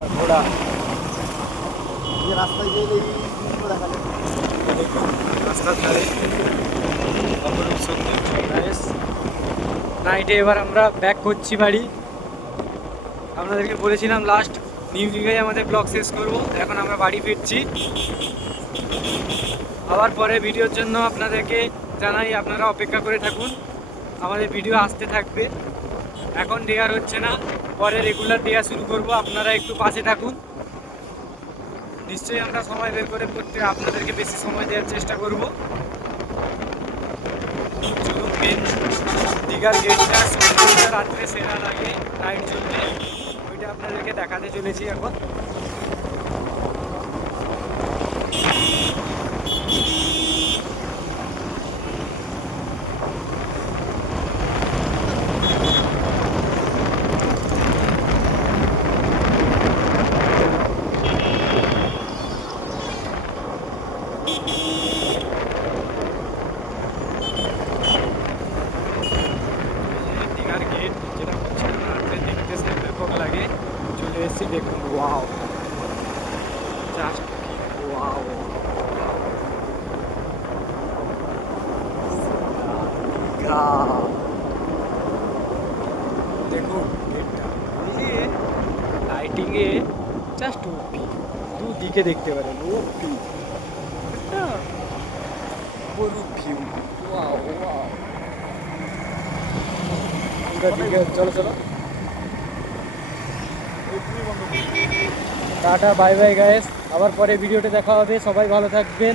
ঘোড়া রাস্তায় গেলে দেখা যায় রাস্তার ধারে অপরূপ সৌন্দর্য গাইস। নাইটে এবার আমরা ব্যাক করছি বাড়ি। আপনাদেরকে বলেছিলাম লাস্ট নিউ দীঘায় আমাদের ব্লগ শেষ করব, এখন আমরা বাড়ি ফিরছি। আবার পরে ভিডিওর জন্য আপনাদেরকে জানাই আপনারা অপেক্ষা করে থাকুন, আমাদের ভিডিও আসতে থাকবে। এখন দেওয়ার হচ্ছে না, পরে রেগুলার দেওয়া শুরু করব, আপনারা একটু পাশে থাকুন। নিশ্চয়ই আমরা সময় বের করে আপনাদেরকে বেশি সময় দেওয়ার চেষ্টা করব। চলুন, মেন দীঘার গেটটা রাত্রে সেরা লাগে নাইট চলতে, ওইটা আপনাদেরকে দেখাতে চলেছি এখন। দীঘার গেট যেটা হচ্ছে রাত্রে দেখতে সে ব্যাপক লাগে। চলে এসেছি, দেখুন ওয়াও, জাস্ট ওয়াও। দেখুন গেটটা, লাইটিংয়ে জাস্ট ওপি, দুদিকে দেখতে পারেন ওপি, একটা অপরূপ ভিউ। Wow wow. চলো চলো, টাটা বাই বাই গাইস, আবার পরে ভিডিওতে দেখা হবে। সবাই ভালো থাকবেন।